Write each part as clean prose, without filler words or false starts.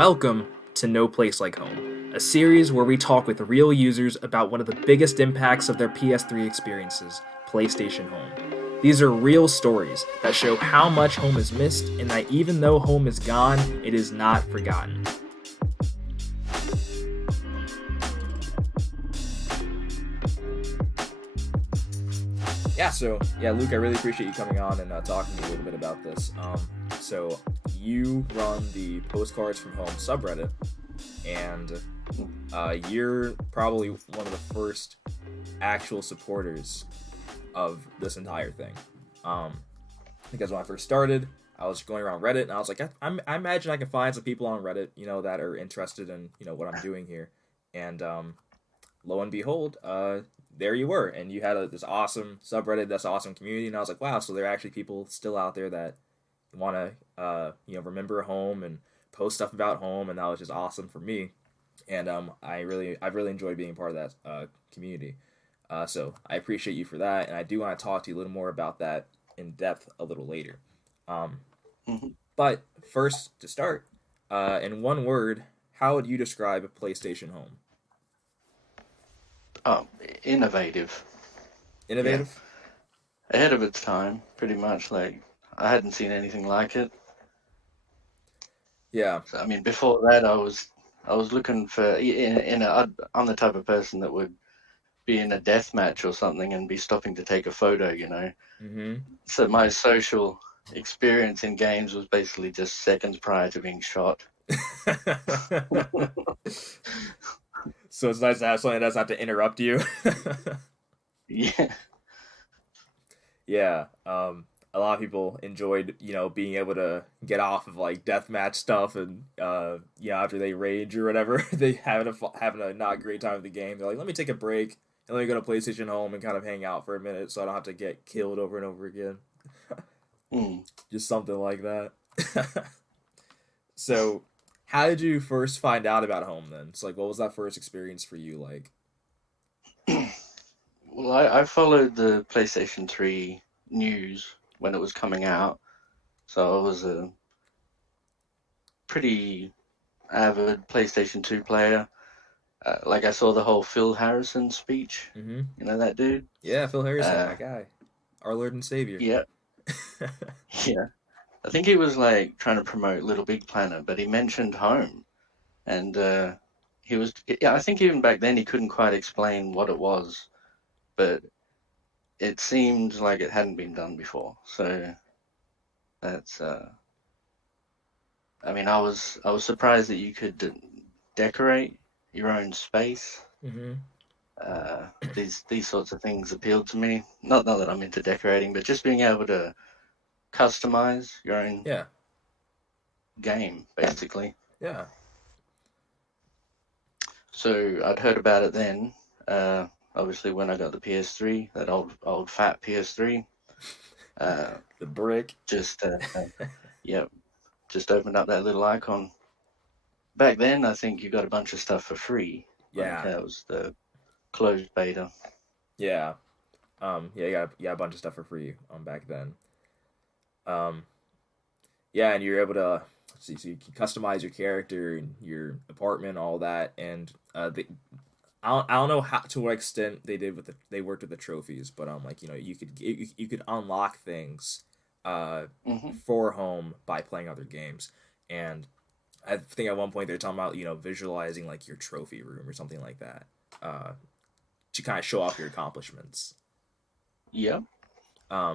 Welcome to No Place Like Home, a series where we talk with real users about one of the biggest impacts of their PS3 experiences, PlayStation Home. These are real stories that show how much home is missed and that even though home is gone, it is not forgotten. Luke, I really appreciate you coming on and talking to me a little bit about this. So you run the Postcards from Home subreddit, and you're probably one of the first actual supporters of this entire thing. Because when I first started, I was going around Reddit, and I was like, I imagine I can find some people on Reddit, that are interested in, what I'm doing here. And lo and behold, there you were, and you had this awesome subreddit, this awesome community, and I was like, wow, so there are actually people still out there that want to, remember home and post stuff about home, and that was just awesome for me. And I've really enjoyed being part of that community. So I appreciate you for that, and I do want to talk to you a little more about that in depth a little later. But first, to start, in one word, how would you describe a PlayStation Home? Innovative. Innovative? Yeah. Ahead of its time, pretty much. Like, I hadn't seen anything like it. Yeah. So, I mean, before that, I was looking for I'm the type of person that would be in a death match or something and be stopping to take a photo, Mm-hmm. So my social experience in games was basically just seconds prior to being shot. So it's nice to have something that doesn't have to interrupt you. Yeah. Yeah. A lot of people enjoyed, being able to get off of like deathmatch stuff, and after they rage or whatever, they having a not great time of the game. They're like, let me take a break and let me go to PlayStation Home and kind of hang out for a minute, so I don't have to get killed over and over again. Just something like that. So, how did you first find out about home then? It's like, what was that first experience for you like? Well, I followed the PlayStation 3 news when it was coming out, so I was a pretty avid PlayStation 2 player. Like, I saw the whole Phil Harrison speech. Mm-hmm. You know that dude? Yeah, Phil Harrison, that guy. Our Lord and Savior. Yeah. Yeah. I think he was like trying to promote Little Big Planet, but he mentioned home. And I think even back then he couldn't quite explain what it was, but it seemed like it hadn't been done before. So that's, I mean, I was surprised that you could decorate your own space. Mm-hmm. These sorts of things appealed to me. Not that I'm into decorating, but just being able to customize your own game, basically. Yeah. So I'd heard about it then. Obviously, when I got the PS3, that old fat PS3. The brick. Just just opened up that little icon. Back then, I think you got a bunch of stuff for free. Yeah. Like, that was the closed beta. Yeah. You got a bunch of stuff for free back then. And you're able to so you can customize your character and your apartment, all that, and I don't know how to what extent they worked with the trophies, but you could unlock things for home by playing other games, and I think at one point they're talking about visualizing like your trophy room or something like that to kind of show off your accomplishments. Yeah.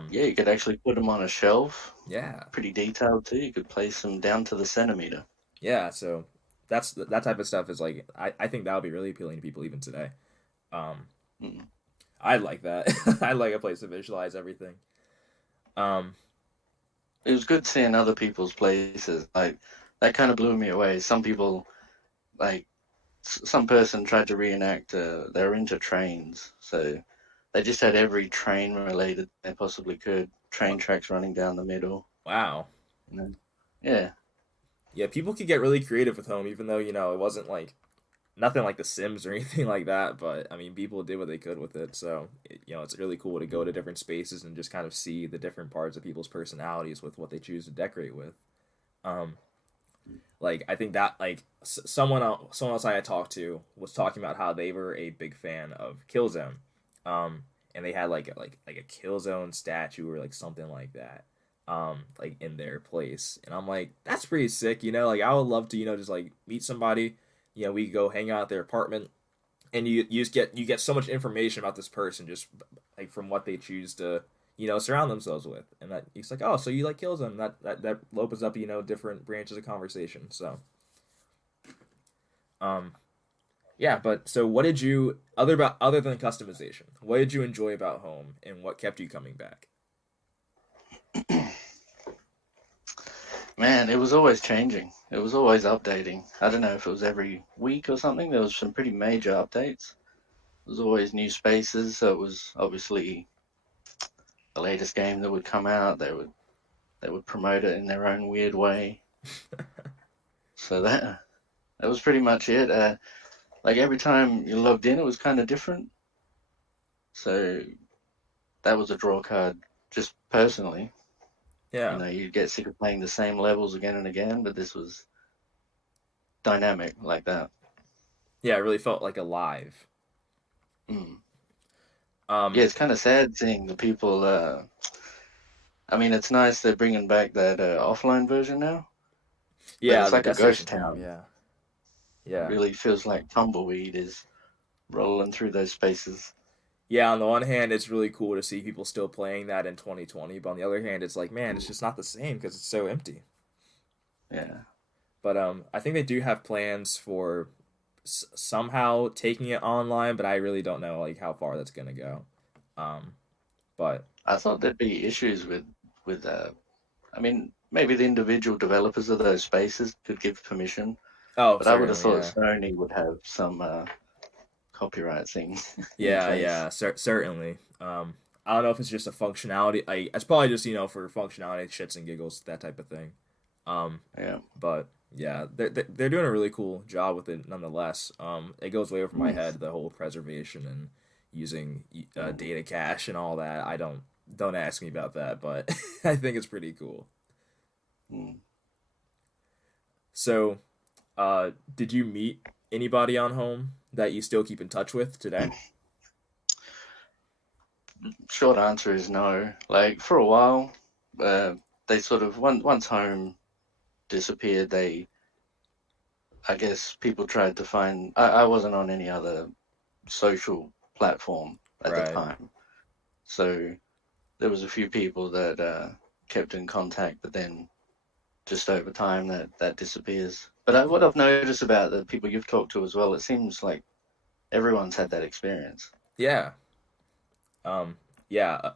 You could actually put them on a shelf. Yeah. Pretty detailed too. You could place them down to the centimeter. Yeah, so that type of stuff is like I think that would be really appealing to people even today. I like that. I like a place to visualize everything. It was good seeing other people's places. Like, that kind of blew me away. Some people, like, some person tried to reenact. They were into trains, so they just had every train related they possibly could. Train tracks running down the middle. Wow. Yeah. Yeah, people could get really creative with home, even though, it wasn't like nothing like The Sims or anything like that. But I mean, people did what they could with it. So, it's really cool to go to different spaces and just kind of see the different parts of people's personalities with what they choose to decorate with. Like I think that like someone else I had talked to was talking about how they were a big fan of Killzone, um, and they had like a Killzone statue or like something like that, like in their place, and I'm like, that's pretty sick, you know. Like I would love to, you know, just like meet somebody, you know, we go hang out at their apartment, and you just get so much information about this person just like from what they choose to, you know, surround themselves with, and that it's like, oh, so you like Killzone, that opens up, you know, different branches of conversation. So um yeah, but so what did you other than customization, what did you enjoy about home and what kept you coming back? Man, it was always changing. It was always updating. I don't know if it was every week or something. There was some pretty major updates. There's always new spaces, so it was obviously the latest game that would come out. They would promote it in their own weird way. So that was pretty much it. Like every time you logged in, it was kind of different. So that was a draw card, just personally. You Yeah. know, you'd get sick of playing the same levels again and again, but this was dynamic like that. Yeah, it really felt like alive. Mm. Um Yeah, it's kind of sad seeing the people. I mean, it's nice they're bringing back that offline version now, but yeah, it's the like a destination ghost home, town. yeah. It Yeah. really feels like tumbleweed is rolling through those spaces. Yeah, on the one hand, it's really cool to see people still playing that in 2020, but on the other hand, it's like, man, it's just not the same because it's so empty. Yeah. But I think they do have plans for somehow taking it online, but I really don't know like how far that's gonna go. Um, but I thought there'd be issues with. I mean, maybe the individual developers of those spaces could give permission, oh, but I would have certainly, thought yeah, Sony would have some copyright thing in yeah, place. yeah, certainly. I don't know if it's just a functionality. It's probably just, you know, for functionality, shits and giggles, that type of thing. Um, Yeah. but yeah, they're doing a really cool job with it nonetheless. It goes way over my Mm. head, the whole preservation and using Mm. data cache and all that. I don't ask me about that, but I think it's pretty cool. Mm. So, did you meet anybody on home that you still keep in touch with today? Short answer is no. Like for a while, uh, they sort of once home disappeared. I guess people tried to find. I wasn't on any other social platform at the Right. time, so there was a few people that kept in contact, but then just over time that disappears. But what I've noticed about the people you've talked to as well, it seems like everyone's had that experience. Yeah. Um, yeah.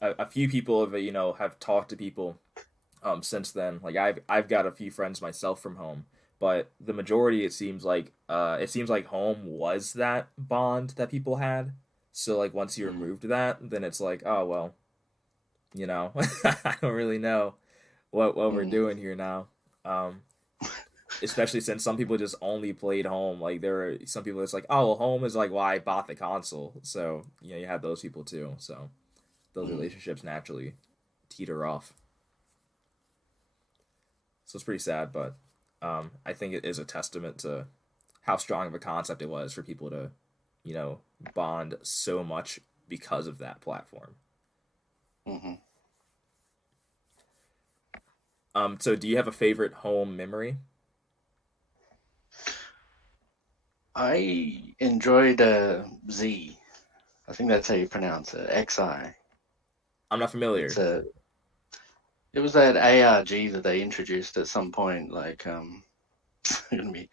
A few people have, you know, have talked to people since then. Like I've got a few friends myself from home, but the majority it seems like home was that bond that people had. So like once you Mm. removed that, then it's like, oh well, you know, I don't really know what we're Mm. doing here now. Um, Especially since some people just only played home. Like there are some people that's like, oh well, home is like why I bought the console. So you know you have those people too. So those Mm. relationships naturally teeter off. So it's pretty sad, but I think it is a testament to how strong of a concept it was for people to, you know, bond so much because of that platform. Hmm. So do you have a favorite home memory? I enjoyed Z. I think that's how you pronounce it. XI. I'm not It's familiar. a. It was that ARG that they introduced at some point. Like, it's gonna be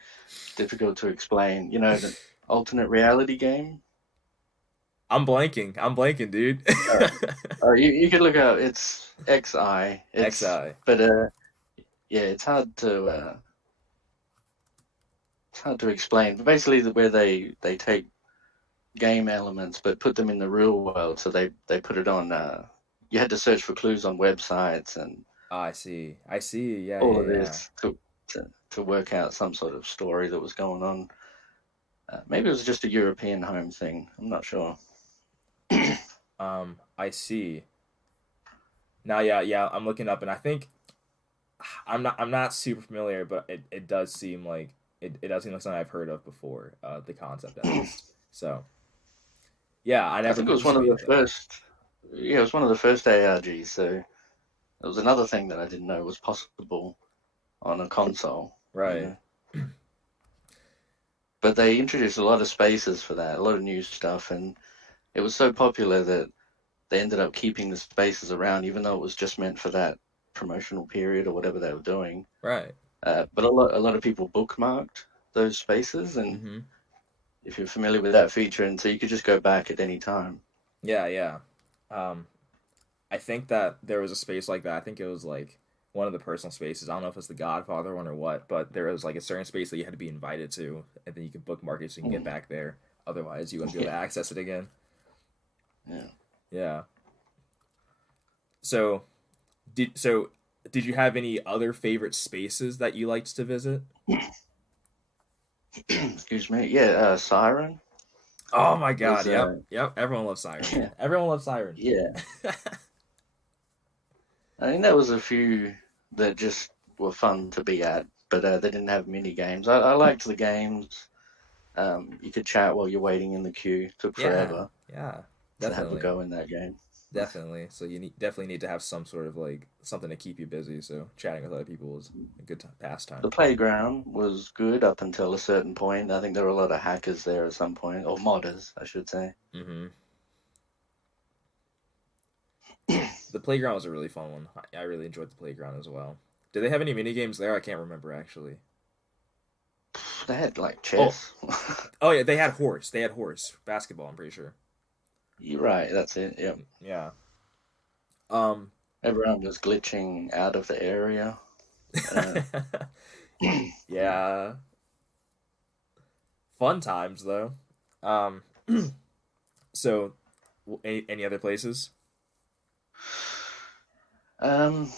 difficult to explain. You know, the alternate reality game. I'm blanking. I'm blanking, dude. Uh, you could look up. It's XI. XI. But yeah, it's hard to explain. But basically, where they take game elements but put them in the real world. So they put it on. You had to search for clues on websites and Oh, I see. I see. Yeah, all yeah, of yeah. this to work out some sort of story that was going on. Maybe it was just a European home thing. I'm not sure. I see. Now, yeah, yeah. I'm looking up, and I think I'm not super familiar, but it does seem like it does seem like something I've heard of before. The concept at least. So yeah, I I never think it was one of the participated though. first. Yeah, it was one of the first ARGs. So it was another thing that I didn't know was possible on a console. You Right. know, but they introduced a lot of spaces for that, a lot of new stuff, and it was so popular that they ended up keeping the spaces around, even though it was just meant for that promotional period or whatever they were doing. Right. But a lot of people bookmarked those spaces, and Mm-hmm. if you're familiar with that feature, and so you could just go back at any time. Yeah, yeah. Um, I think that there was a space like that. I think it was like one of the personal spaces. I don't know if it's the Godfather one or what, but there was like a certain space that you had to be invited to, and then you could bookmark it so you can get Mm. back there. Otherwise, you wouldn't be able Yeah, to access it again. yeah. Yeah. So did you have any other favorite spaces that you liked to visit? Excuse me. Yeah, Siren Oh my God! was. Yep, yep. Everyone loves Siren. Yeah, Everyone loves Siren. yeah. I think there was a few that just were fun to be at, but they didn't have mini games. I liked the games. You could chat while you're waiting in the queue. Took Yeah, forever yeah, to have a definitely. go in that game. Definitely. So definitely need to have some sort of like something to keep you busy. So chatting with other people is a good The pastime. playground was good up until a certain point. I think there were a lot of hackers there at some point, or modders, I should say. Hmm. The playground was a really fun one. I really enjoyed the playground as well. Did they have any mini games there? I can't remember actually. They had like Oh, chess. oh yeah, they had horse. They had horse basketball. I'm pretty sure. You're right, that's it. Yep. Yeah. Um. Everyone was glitching out of the area. Uh, Yeah. Fun times though. Um. So, any other places? um,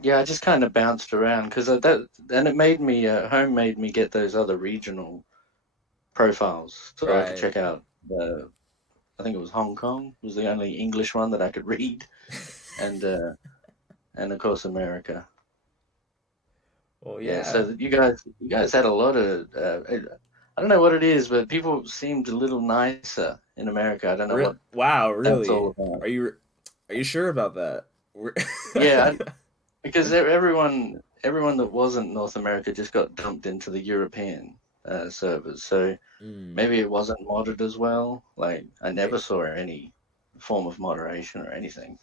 yeah, I just kind of bounced around because that, and it made me home made me get those other regional profiles so I could Right. check out the. I think it was Hong Kong was the only English one that I could read, and and of course America. Well, Yeah, yeah. so you guys had a lot of I don't know what it is, but people seemed a little nicer in America. I don't know what Wow, that's really? all about. Are you sure about that? Yeah, because everyone that wasn't North America just got dumped into the European servers. So Mm, maybe it wasn't modded as well. Like I may- never saw any form of moderation or anything,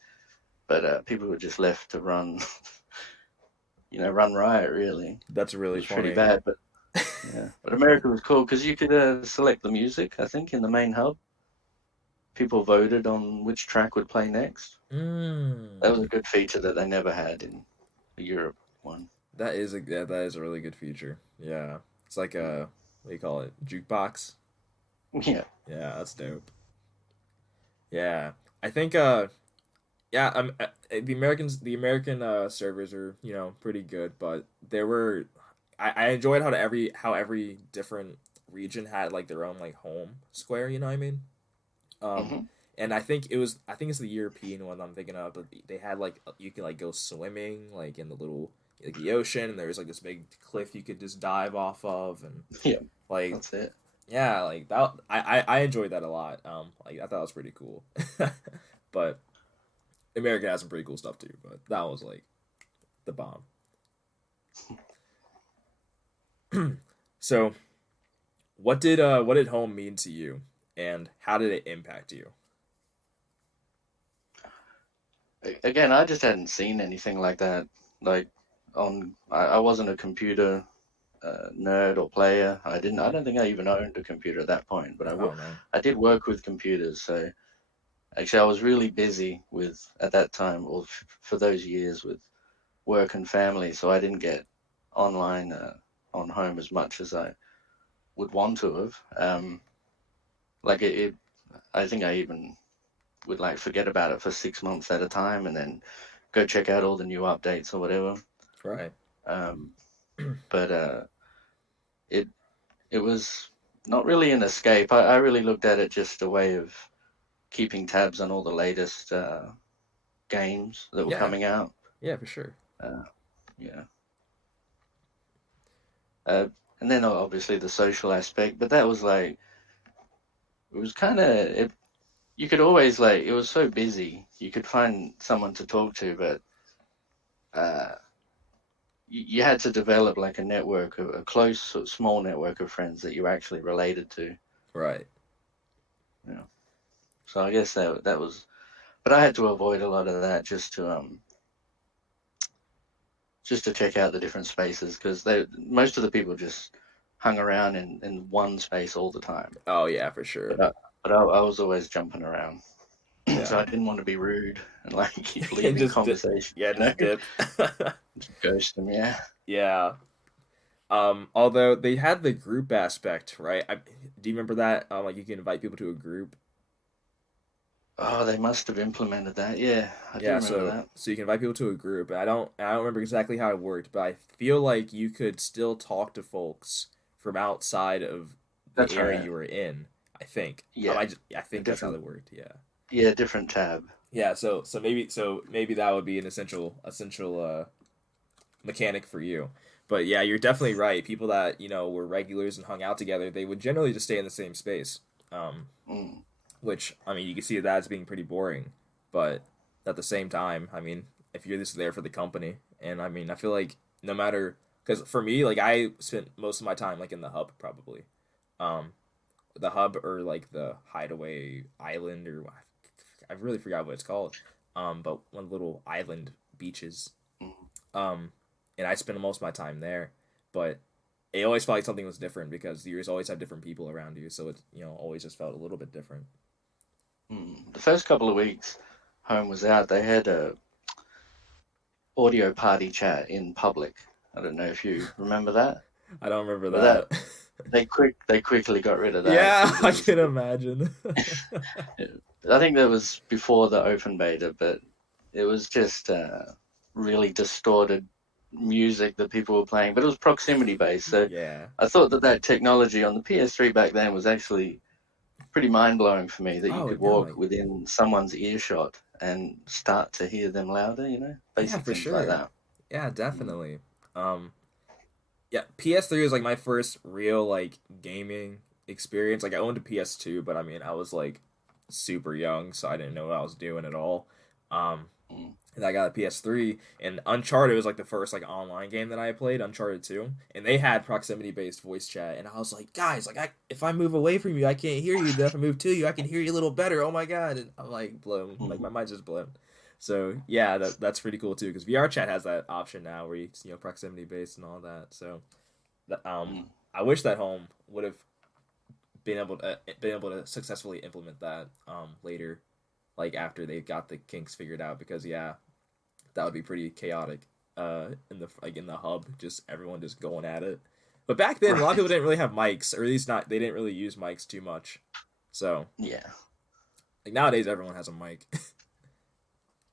but people were just left to run, run riot. Really, that's it really was pretty funny. bad. But yeah, but America was cool because you could select the music. I think in the main hub, people voted on which track would play next. That was Mm, a good feature that they never had in the Europe one. that is a really good feature. Yeah, it's like a what do you call it? Jukebox. Yeah. Yeah, that's dope. Yeah, I think yeah, the American servers are pretty good, but there were I enjoyed how every different region had like their own like home square. You know what I mean? Um, Hmm. and I think it's the European one I'm thinking of, but they had like you could like go swimming like in the little like the ocean, and there was like this big cliff you could just dive off of, and Yeah, like that's it. yeah, like that I enjoyed that a lot. Like I thought it was pretty cool, but America has some pretty cool stuff too. But that was like the bomb. So what did home mean to you, and how did it impact you? Again, I just hadn't seen anything like that. Like I wasn't a computer nerd or player. I didn't. I Hmm. don't think I even owned a computer at that point. But Oh no. I did work with computers. So actually, I was really busy with at that time or for those years with work and family. So I didn't get online on home as much as I would want to have. Like I think I even would like forget about it for 6 months at a time, and then go check out all the new updates or whatever. Right. Um, but it it was not really an escape. I really looked at it just a way of keeping tabs on all the latest games that were Yeah. coming out. Yeah, for sure. Uh, yeah. Uh, and then obviously the social aspect, but that was like, it was kind of, you could always like, it was so busy. You could find someone to talk to, but uh, you had to develop like a network, a close, sort of small network of friends that you actually related to. Right. You know? So I guess that was, but I had to avoid a lot of that just to check out the different spaces because most of the people just hung around in one space all the time. Oh yeah, for sure. But I was always jumping around, so Yeah. I didn't want to be rude and like keep And leaving just conversation. yeah, You know, just dip. just ghost them. Yeah. Yeah. Although they had the group aspect, right? Do you remember that? Like you can invite people to a group. Oh, they must have implemented that. Yeah, I do Yeah, remember so that. so you can invite people to a group. And I don't remember exactly how it worked, but I feel like you could still talk to folks from outside of the That's area right. you were in. I think. Yeah, I a think that's how different. it worked. Yeah. Yeah, different tab. Yeah. So maybe that would be an essential mechanic for you. But yeah, you're definitely right. People that were regulars and hung out together, they would generally just stay in the same space. Um, Mm. which I mean, you can see that as being pretty boring, but at the same time, I mean, if you're just there for the company, and I mean, I feel like no matter, because for me, like I spent most of my time like in the hub probably, um, the hub or like the hideaway island or I really forgot what it's called, but one little island beaches, Mm. um, and I spent most of my time there, but it always felt like something was different because you just always have different people around you, so it always just felt a little bit different. Mm. The first couple of weeks home was out, they had a audio party chat in public. I don't know if you remember that, I don't remember but that that. they quickly got rid of that Yeah, because it I was. can imagine. I think that was before the open beta, but it was just really distorted music that people were playing, but it was proximity based. So Yeah. I thought that technology on the PS3 back then was actually pretty mind blowing for me that you Oh could no. walk within someone's earshot and start to hear them louder, Yeah, basic for things like sure. that. Yeah, Mm. definitely. Um, yeah, PS3 was like my first real like gaming experience. Like I owned a PS2, but I mean I was like super young, so I didn't know what I was doing at all. Um, Mm. and I got a PS3, and Uncharted was like the first like online game that I played, Uncharted 2, and they had proximity based voice chat, and I was like, guys, like if I move away from you, I can't hear you. Then if I move to you, I can hear you a little better. Oh my god! And I'm like blown, like my Mm. mind's just blown. So yeah, that's pretty cool too, because VR chat has that option now where you proximity based and all that. So that, Mm. I wish that home would have been able to successfully implement that later, like after they got the kinks figured out, because yeah, that would be pretty chaotic. In the hub, just everyone just going at it. But back then, a lot of people Right. didn't really have mics, or at least not. They didn't really use mics too much. So Yeah. like nowadays, everyone has a mic.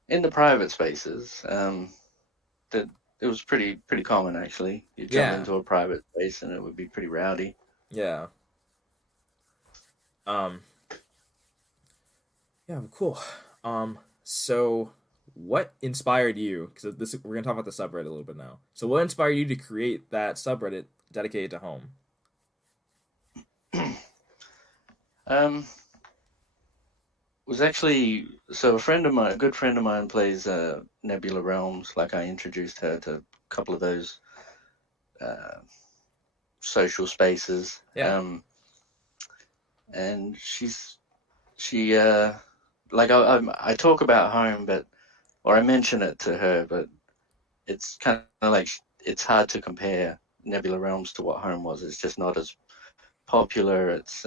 In the private spaces, that it was pretty common actually. You jump Yeah, into a private space and it would be pretty rowdy. yeah, um, yeah. Cool. So what inspired you? Because this we're gonna talk about the subreddit a little bit now. So what inspired you to create that subreddit dedicated to home? um, was actually so a good friend of mine plays Nebula Realms. Like I introduced her to a couple of those uh, social spaces, Yeah. and she like I talk about home, but or I mention it to her, but it's kind of like it's hard to compare Nebula Realms to what home was. It's just not as popular. It's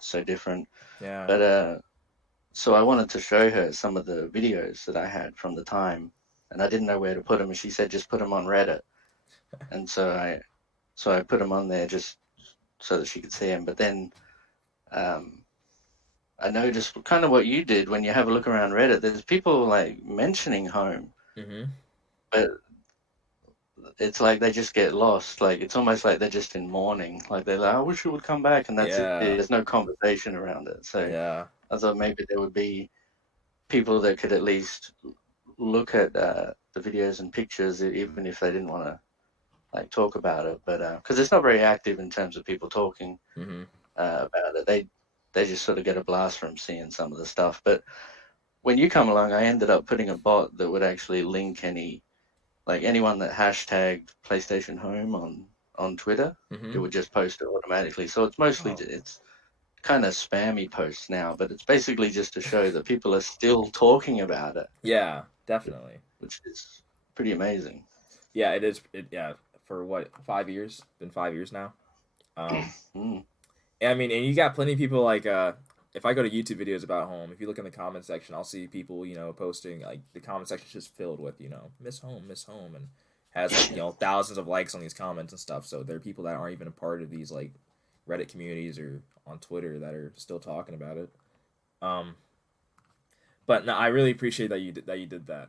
so different. Yeah. But so I wanted to show her some of the videos that I had from the time, and I didn't know where to put them. And she said just put them on Reddit, and so I put them on there just so that she could see them. But then um, I noticed kind of what you did when you have a look around Reddit. There's people like mentioning home, Mm-hmm. but it's like they just get lost. Like it's almost like they're just in mourning. Like they're like, I wish it would come back, and that's it. Yeah. There's no conversation around it. So Yeah. I thought maybe there would be people that could at least look at the the videos and pictures, even if they didn't want to like talk about it. But because it's not very active in terms of people talking about it, they just sort of get a blast from seeing some of the stuff. But when you come along, I ended up putting a bot that would actually link anyone that hashtagged PlayStation Home on Twitter. It would just post it automatically. So it's mostly it's kind of spammy posts now, but it's basically just to show that people are still talking about it. Yeah, definitely. Which is pretty amazing. Yeah, it is. Yeah, for what, 5 years? Been 5 years now. And I mean, and you got plenty of people like if I go to YouTube videos about home, if you look in the comment section, I'll see people, posting, like, the comment section is just filled with, miss home, and has, like, thousands of likes on these comments and stuff. So there are people that aren't even a part of these, like, Reddit communities or on Twitter that are still talking about it. But no, I really appreciate that you did that.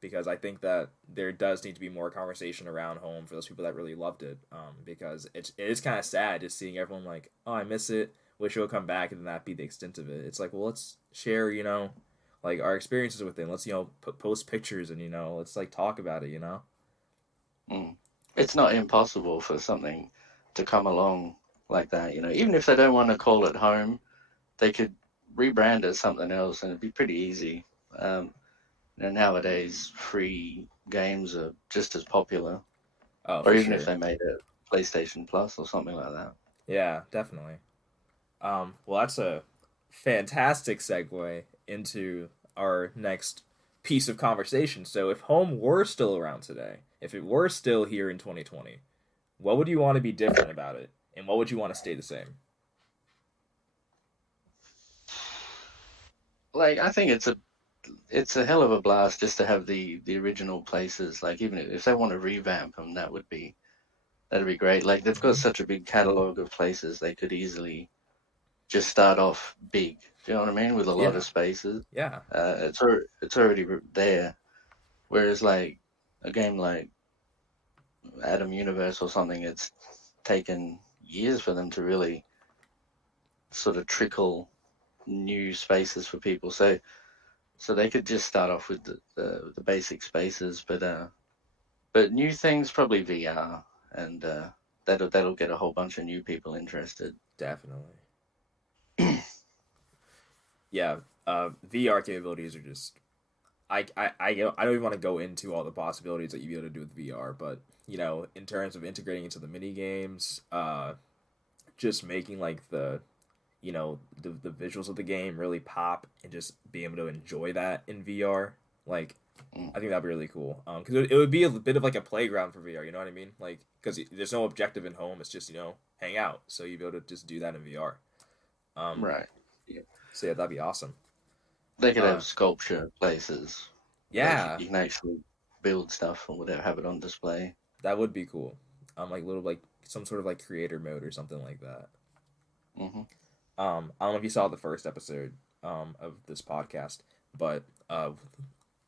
Because I think that there does need to be more conversation around home for those people that really loved it. Because it is kind of sad just seeing everyone like, oh, I miss it, wish it would come back, and then that be the extent of it. It's like, well, let's share, like, our experiences with it. Let's, post pictures and, let's, like, talk about it, It's not impossible for something to come along like that, even if they don't want to call it home, they could rebrand it something else, and it'd be pretty easy. And nowadays, free games are just as popular. Or even if they made it PlayStation Plus or something like that. Yeah, definitely. Well, that's a fantastic segue into our next piece of conversation. So if home were still around today, if it were still here in 2020, what would you want to be different about it? And what would you want to stay the same? Like, I think it's a hell of a blast just to have the original places. Like, even if they want to revamp them, that'd be great. Like, they've got such a big catalog of places, they could easily just start off big. Do you know what I mean? With a lot of spaces. Yeah. It's already there. Whereas, like, a game like Atom Universe or something, it's taken years for them to really sort of trickle new spaces for people. So they could just start off with the basic spaces, but new things, probably VR, and that'll get a whole bunch of new people interested. Definitely. Yeah, VR capabilities are just, I don't even want to go into all the possibilities that you'd be able to do with VR, but in terms of integrating into the mini games, just making, like, the visuals of the game really pop and just being able to enjoy that in VR, like, I think that'd be really cool. Because it would be a bit of like a playground for VR, you know what I mean? Like, because there's no objective in home, it's just, hang out. So you'd be able to just do that in VR. Right. Yeah. So yeah, that'd be awesome. They could have sculpture places. Yeah. You can actually build stuff and whatever, have it on display. That would be cool. Like little, like, some sort of, like, creator mode or something like that. I don't know if you saw the first episode of this podcast, but I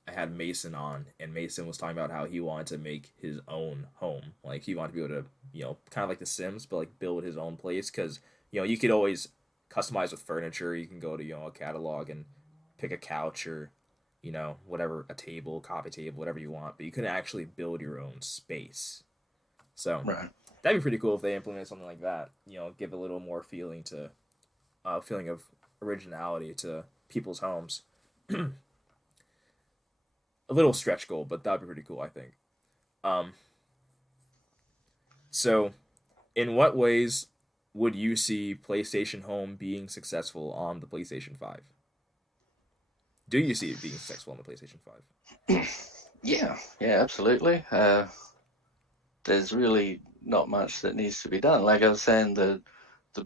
had Mason on, and Mason was talking about how he wanted to make his own home. Like, he wanted to be able to, kind of like The Sims, but, like, build his own place, because, you could always customize with furniture. You can go to, a catalog and pick a couch or, whatever, a table, coffee table, whatever you want, but you couldn't actually build your own space. So that'd be pretty cool if they implemented something like that, give a little more feeling of originality to people's homes. A little stretch goal, but that'd be pretty cool, I think. So, in what ways would you see PlayStation Home being successful on the PlayStation 5? Do you see it being successful on the PlayStation 5? Yeah, absolutely. There's really not much that needs to be done. Like I was saying, the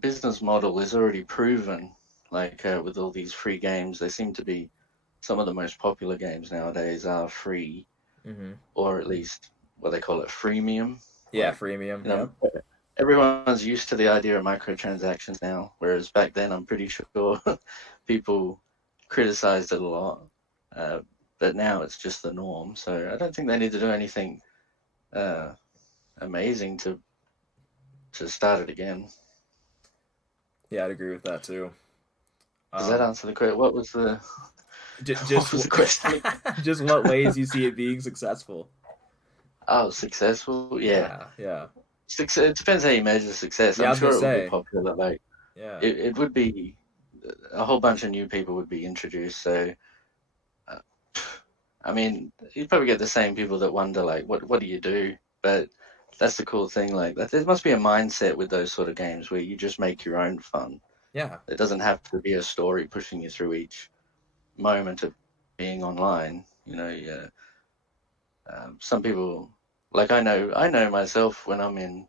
business model is already proven. Like, with all these free games, they seem to be, some of the most popular games nowadays are free, or at least what they call it, freemium. Yeah, like, freemium. Everyone's used to the idea of microtransactions now, whereas back then I'm pretty sure people criticized it a lot. But now it's just the norm. So I don't think they need to do anything amazing to start it again. Yeah, I'd agree with that too. Does that answer the question? What was the... What was the question? Just what ways you see it being successful. Oh, successful? Yeah. Yeah. It depends how you measure success. Yeah, I I'm was gonna sure it would be say. popular. Like Yeah. it would be a whole bunch of new people would be introduced. So, uh, I mean, you'd probably get the same people that wonder like, what do you do? But that's the cool thing. Like, there must be a mindset with those sort of games where you just make your own fun. Yeah. It doesn't have to be a story pushing you through each moment of being online. You know, yeah. Some people, like I know myself when I'm in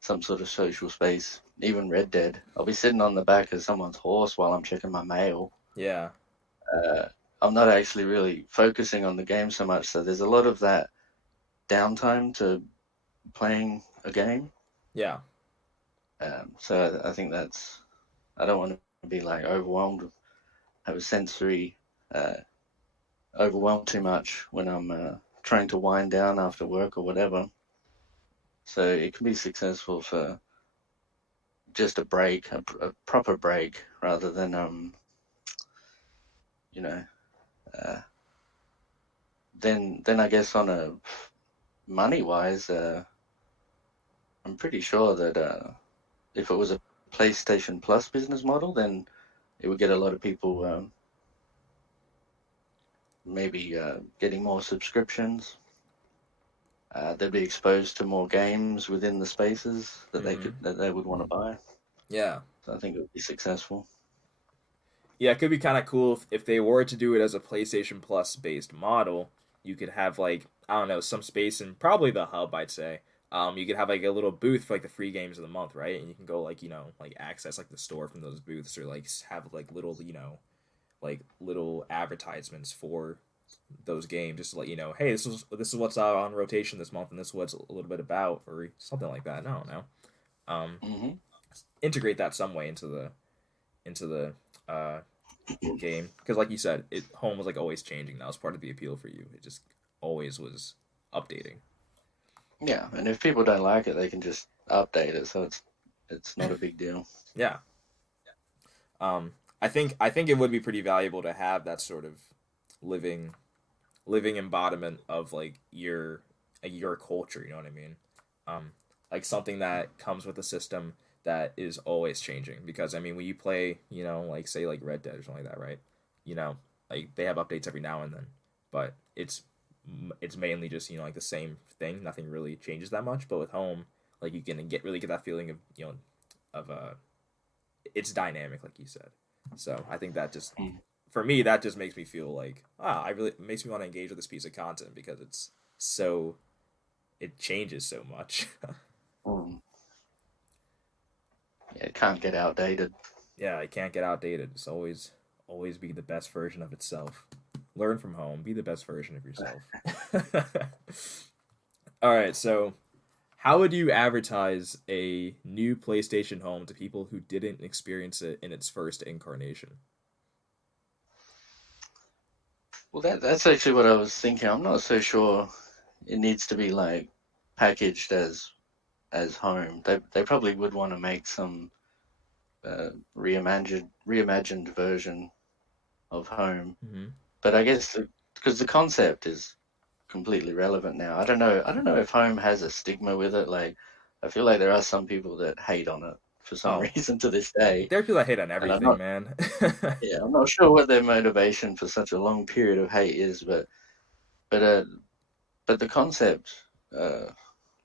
some sort of social space, even Red Dead, I'll be sitting on the back of someone's horse while I'm checking my mail. Yeah. Uh, I'm not actually really focusing on the game so much, so there's a lot of that downtime to playing a game. Yeah. So I think I don't want to be like overwhelmed, have a sensory overwhelmed too much when I'm trying to wind down after work or whatever. So it can be successful for just a break, a proper break, rather than you know, uh, then I guess on a money wise, I'm pretty sure that if it was a PlayStation Plus business model, then it would get a lot of people maybe getting more subscriptions. They'd be exposed to more games within the spaces that they would want to buy. Yeah. So I think it would be successful. Yeah, it could be kind of cool if they were to do it as a PlayStation Plus based model. You could have like I don't know some space in probably the hub. I'd say. You could have like a little booth for like the free games of the month, right? And you can go like like access like the store from those booths or like have like little like little advertisements for those games just to let you know, hey, this is what's on rotation this month and this is what's a little bit about or something like that. I don't know. Um, Hmm. Integrate that some way into the game because like you said home was like always changing. That was part of the appeal for you. It just always was updating. Yeah, and if people don't like it, they can just update it, so it's not a big deal. Yeah. I think it would be pretty valuable to have that sort of living embodiment of like your culture, you know what I mean? Like something that comes with a system that is always changing because I mean when you play, like say like Red Dead or something like that, right? You know, like they have updates every now and then, but it's mainly just like the same thing. Nothing really changes that much. But with home, like you can really get that feeling of of it's dynamic, like you said. So I think that just for me that just makes me feel like it makes me want to engage with this piece of content because it changes so much. Mm. Yeah, it can't get outdated. Yeah, it can't get outdated. It's always be the best version of itself. Learn from home. Be the best version of yourself. All right, so how would you advertise a new PlayStation Home to people who didn't experience it in its first incarnation? Well, that's actually what I was thinking. I'm not so sure it needs to be like packaged as home. They probably would want to make some reimagined version of home. Mm-hmm. But I guess because the concept is completely relevant now. I don't know if home has a stigma with it. Like I feel like there are some people that hate on it for some Oh, reason to this day, there are people that hate on and I'm everything, not. man. Yeah, I'm not sure what their motivation for such a long period of hate is, but uh, but the concept, uh,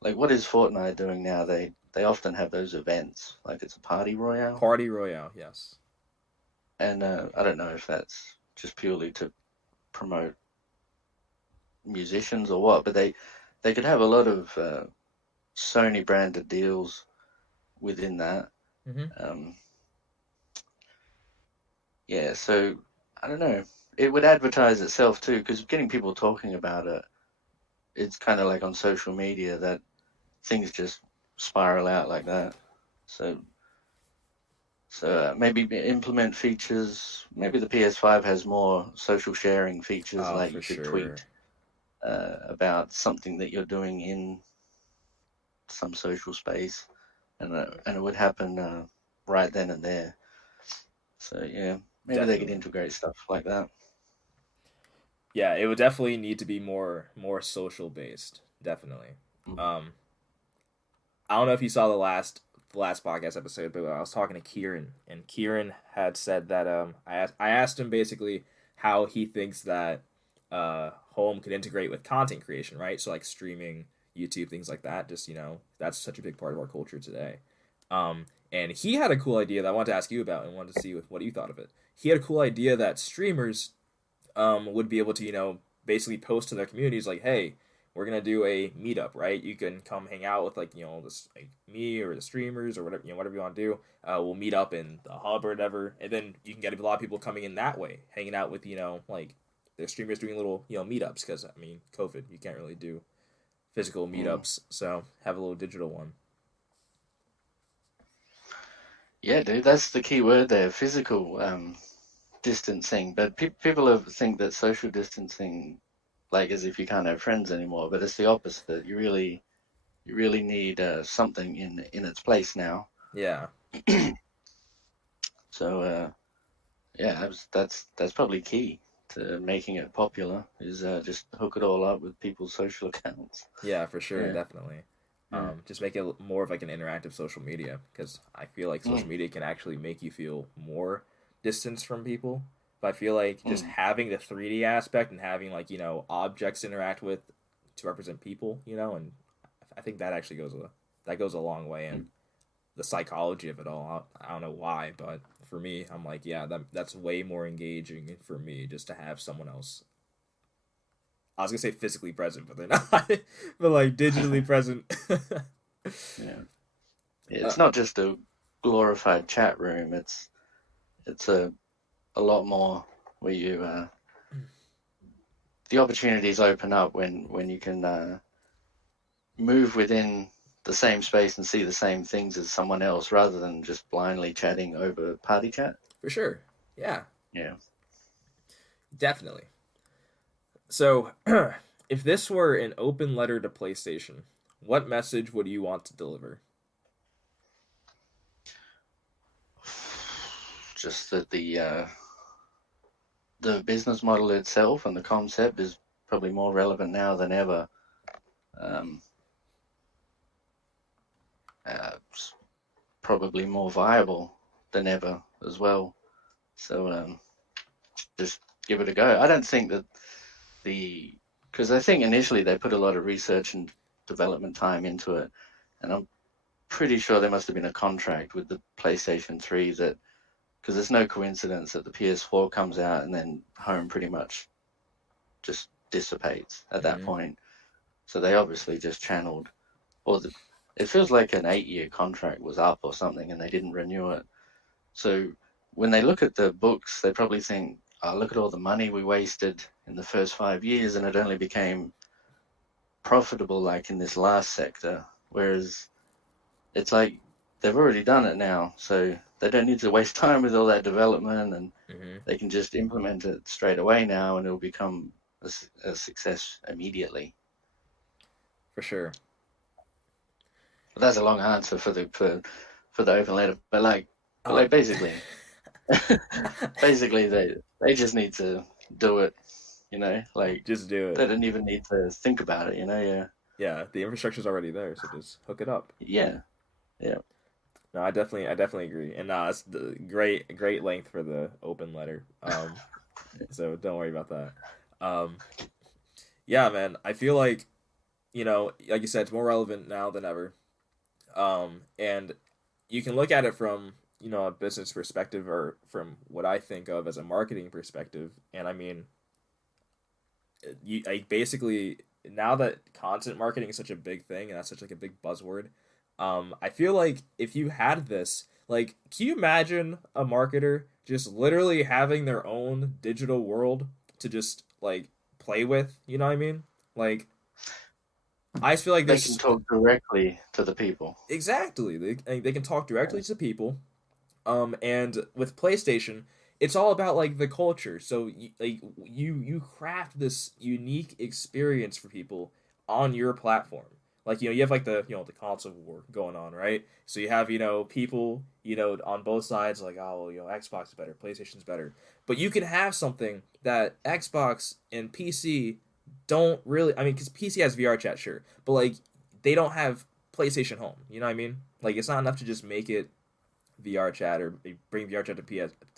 like what is Fortnite doing now? They often have those events, like it's a party royale, Party Royale, yes. and I don't know if that's just purely to promote musicians or what, but they could have a lot of Sony branded deals within that. Mm-hmm. Um, yeah, so I don't know. It would advertise itself too, because getting people talking about it, it's kind of like on social media that things just spiral out like that. So maybe implement features. Maybe the PS5 has more social sharing features, Oh, like for you could sure. tweet about something that you're doing in some social space, and it would happen right then and there. So yeah, maybe they could Definitely. integrate stuff like that. Yeah, it would definitely need to be more social based. Definitely. Mm. Um, I don't know if you saw the last podcast episode, but I was talking to Kieran, and Kieran had said that I asked him basically how he thinks that home could integrate with content creation, right? So like streaming, YouTube, things like that. Just that's such a big part of our culture today. And he had a cool idea that I wanted to ask you about and wanted to see what you thought of it. He had a cool idea that streamers would be able to, basically post to their communities like, hey, we're gonna do a meetup, right? You can come hang out with like, this like me or the streamers or whatever, whatever you want to do. We'll meet up in the hub or whatever, and then you can get a lot of people coming in that way, hanging out with, like the streamers doing little, meetups because I mean, COVID, you can't really do physical Mm. meetups, so have a little digital one. Yeah, dude, that's the key word there, physical distancing. But people think that social distancing, like as if you can't have friends anymore, but it's the opposite. You really need something in its place now. Yeah, So yeah, that's probably key to making it popular is just hook it all up with people's social accounts. yeah, for sure, Yeah, definitely. yeah. Just make it more of like an interactive social media because I feel like social Mm, media can actually make you feel more distance from people. But I feel like just mm, having the 3D aspect and having like objects to interact with to represent people, and I think that actually goes a long way in mm. the psychology of it all. I don't know why, but for me, I'm like, yeah, that's way more engaging for me just to have someone else. I was gonna say physically present, but they're not. But like digitally present. Yeah. Yeah, uh, it's not just a glorified chat room. It's a lot more where you the opportunities open up when you can move within the same space and see the same things as someone else rather than just blindly chatting over party chat. for sure. Yeah, Yeah. definitely. So, if this were an open letter to PlayStation, what message would you want to deliver? Just that the business model itself and the concept is probably more relevant now than ever. Um, it's probably more viable than ever as well. So just give it a go. I don't think that the because I think initially they put a lot of research and development time into it, and I'm pretty sure there must have been a contract with the PlayStation 3 that because it's no coincidence that the PS4 comes out and then Home pretty much just dissipates at that Mm-hmm. point. So they obviously just channeled, or it feels like an 8-year contract was up or something and they didn't renew it. So when they look at the books, they probably think, oh, look at all the money we wasted in the first 5 years and it only became profitable like in this last sector. Whereas it's like they've already done it now. So they don't need to waste time with all that development and Mm-hmm. they can just implement it straight away now and it'll become a success immediately. For sure. But that's a long answer for the open letter. But like Um, basically basically they just need to do it, like just do they it. don't even need to think about it, yeah. Yeah, the infrastructure's already there, so just hook it up. Yeah, yeah. No, I definitely agree, and it's the great length for the open letter. So don't worry about that. Um, yeah, man, I feel like like you said, it's more relevant now than ever. And you can look at it from a business perspective or from what I think of as a marketing perspective, and I mean, I basically now that content marketing is such a big thing and that's such like a big buzzword. I feel like if you had this, like, can you imagine a marketer just literally having their own digital world to just like play with? You know what I mean? Like, I just feel like They can there's talk directly to the people. exactly they can talk Yeah. directly to people. And with PlayStation, it's all about like the culture. So you craft this unique experience for people on your platform. Like, you have like the console war going on, right? So you have, people, on both sides like, oh, well, Xbox is better, PlayStation's better. But you can have something that Xbox and PC don't really, I mean, because PC has VR chat, sure, but like they don't have PlayStation Home. You know what I mean? Like, it's not enough to just make it VR chat or bring VR chat to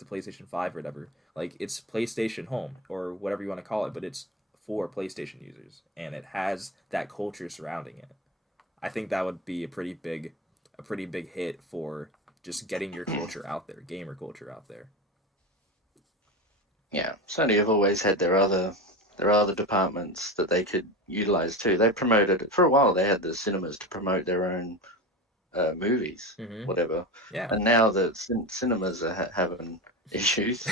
PlayStation 5 or whatever. Like, it's PlayStation Home or whatever you want to call it, but it's for PlayStation users, and it has that culture surrounding it. I think that would be a pretty big hit for just getting your culture out there, gamer culture out there. Yeah, Sony have always had their other departments that they could utilize too. They promoted for a while. They had the cinemas to promote their own movies, whatever. Yeah. And now that cinemas are having issues,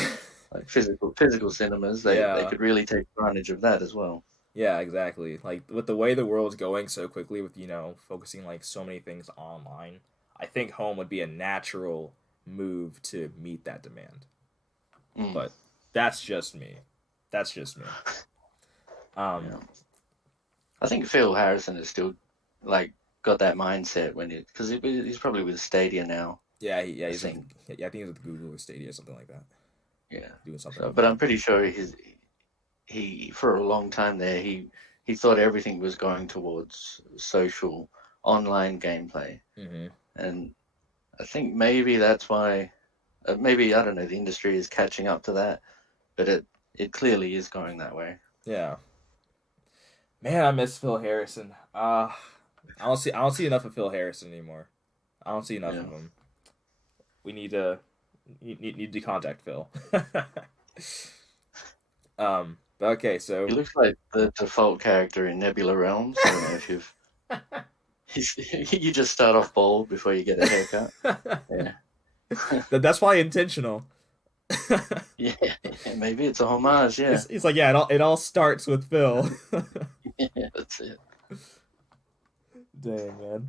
like physical cinemas, they could really take advantage of that as well. Yeah, exactly. Like, with the way the world's going so quickly with, focusing like so many things online, I think home would be a natural move to meet that demand. But that's just me. Yeah. I think Phil Harrison is still like got that mindset because he's probably with Stadia now. Yeah, I think he's with Google or Stadia or something like that. Yeah, doing something. But I'm pretty sure he for a long time there he thought everything was going towards social online gameplay, and I think maybe that's why. Maybe, I don't know, the industry is catching up to that, but it clearly is going that way. Yeah. Man, I miss Phil Harrison. I don't see enough of Phil Harrison anymore. I don't see enough of him. We need to contact Phil. But okay, so he looks like the default character in Nebula Realms. I don't know if you've. You just start off bald before you get a haircut. Yeah. That's probably intentional. Yeah, maybe it's a homage. Yeah, it's like, yeah, it all starts with Phil. Yeah, that's it. Dang, man.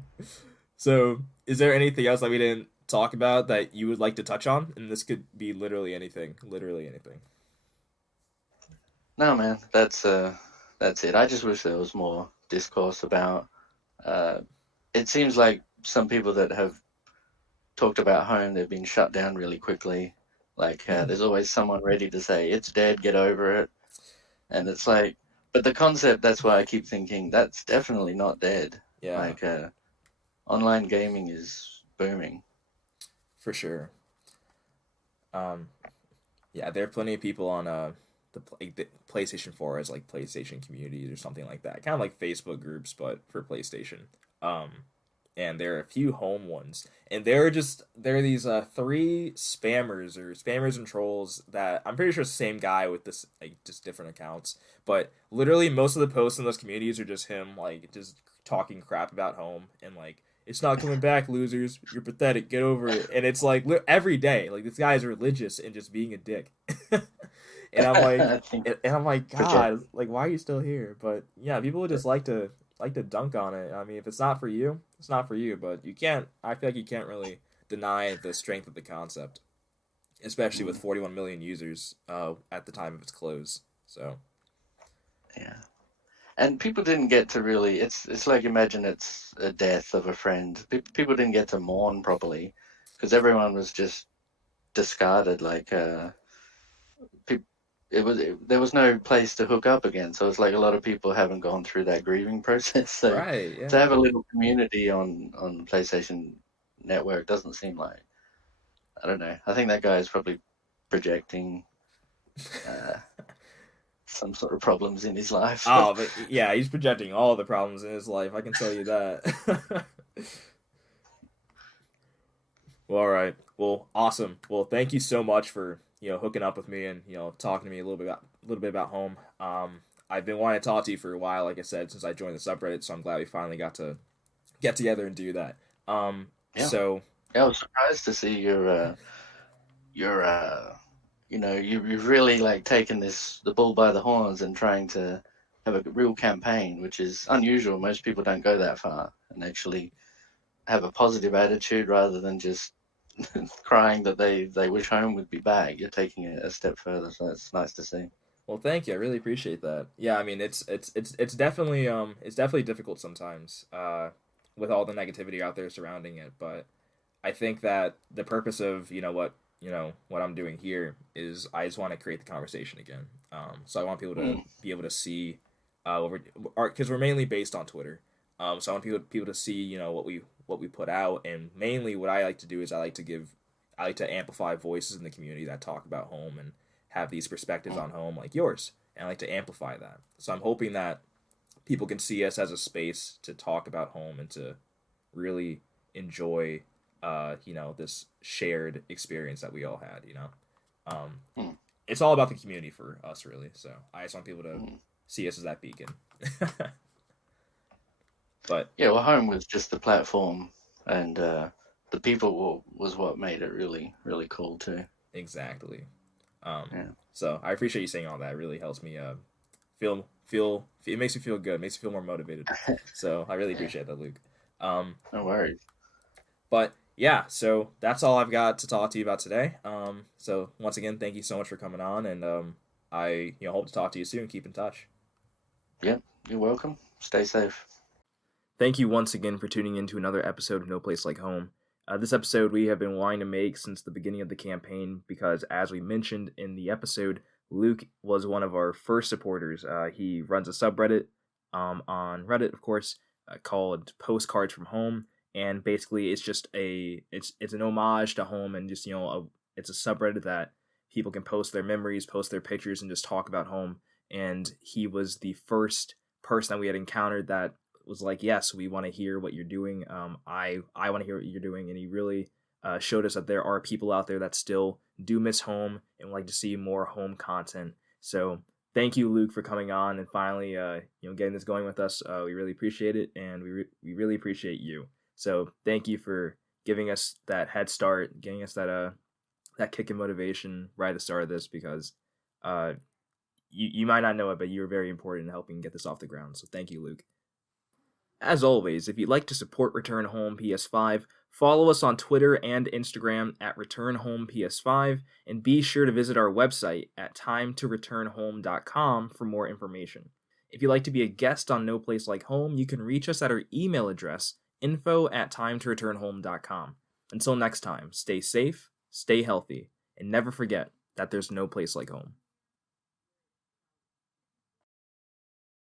So, is there anything else that we didn't talk about that you would like to touch on? And this could be literally anything. No, man, that's it. I just wish there was more discourse about. It seems like some people that have talked about home, they've been shut down really quickly. Like, there's always someone ready to say, it's dead, get over it. And it's like, but the concept, that's why I keep thinking, that's definitely not dead. Yeah. Like, online gaming is booming. For sure. Yeah, there are plenty of people on the PlayStation forums, like PlayStation communities or something like that. Kind of like Facebook groups, but for PlayStation. And there are a few home ones, and there are these 3 spammers and trolls that I'm pretty sure it's the same guy with this, like, just different accounts, but literally most of the posts in those communities are just him, like, just talking crap about home and like, it's not coming back, losers, you're pathetic, get over it. And it's like every day, like, this guy's religious and just being a dick. And I'm like, God, like, why are you still here? But yeah, people would just like to dunk on it. I mean, if it's not for you, it's not for you. But I feel like you can't really deny the strength of the concept, especially with 41 million users at the time of its close. So, yeah, and people didn't get to really. It's like, imagine it's a death of a friend. People didn't get to mourn properly because everyone was just discarded. Like, there was no place to hook up again, so it's like a lot of people haven't gone through that grieving process. So right, yeah. To have a little community on PlayStation Network doesn't seem like, I don't know. I think that guy is probably projecting some sort of problems in his life. Oh, but yeah, he's projecting all the problems in his life. I can tell you that. Well, all right. Well, awesome. Well, thank you so much for hooking up with me and talking to me a little bit about home. I've been wanting to talk to you for a while, like I said, since I joined the subreddit. So I'm glad we finally got to get together and do that. Yeah. So yeah, I was surprised to see you've really like taken the bull by the horns and trying to have a real campaign, which is unusual. Most people don't go that far and actually have a positive attitude rather than just crying that they wish home would be back. You're taking it a step further, so that's nice to see. Well, thank you. I really appreciate that. Yeah, I mean, it's definitely difficult sometimes, with all the negativity out there surrounding it. But I think that the purpose of what I'm doing here is I just want to create the conversation again. So I want people to Mm, be able to see, because we're mainly based on Twitter. So I want people to see what we put out, and mainly what I like to do is I like to amplify voices in the community that talk about home and have these perspectives mm, on home like yours, and I like to amplify that. So I'm hoping that people can see us as a space to talk about home and to really enjoy this shared experience that we all had. um, mm, it's all about the community for us, really. So I just want people to mm. see us as that beacon. But Yeah, well, home was just the platform, and the people was what made it really, really cool too. exactly. um, Yeah, so I appreciate you saying all that. It really helps me feel it makes me feel good, makes me feel more motivated. So I really yeah, appreciate that, Luke. um, no worries. but yeah, so that's all I've got to talk to you about today. So once again, thank you so much for coming on, and I hope to talk to you soon. Keep in touch. Yep, you're welcome. Stay safe. Thank you once again for tuning in to another episode of No Place Like Home. This episode we have been wanting to make since the beginning of the campaign because, as we mentioned in the episode, Luke was one of our first supporters. He runs a subreddit on Reddit, of course, called Postcards from Home, and basically it's an homage to home, and just it's a subreddit that people can post their memories, post their pictures, and just talk about home. And he was the first person that we had encountered that was like, yes, we want to hear what you're doing. I want to hear what you're doing, and he really showed us that there are people out there that still do miss home and would like to see more home content. So thank you, Luke, for coming on and finally getting this going with us. We really appreciate it, and we really appreciate you. So thank you for giving us that head start, giving us that kick of motivation right at the start of this, because uh, you might not know it, but you were very important in helping get this off the ground. So thank you, Luke. As always, if you'd like to support Return Home PS5, follow us on Twitter and Instagram at Return Home PS5, and be sure to visit our website at timetoreturnhome.com for more information. If you'd like to be a guest on No Place Like Home, you can reach us at our email address, info@timetoreturnhome.com. Until next time, stay safe, stay healthy, and never forget that there's no place like home.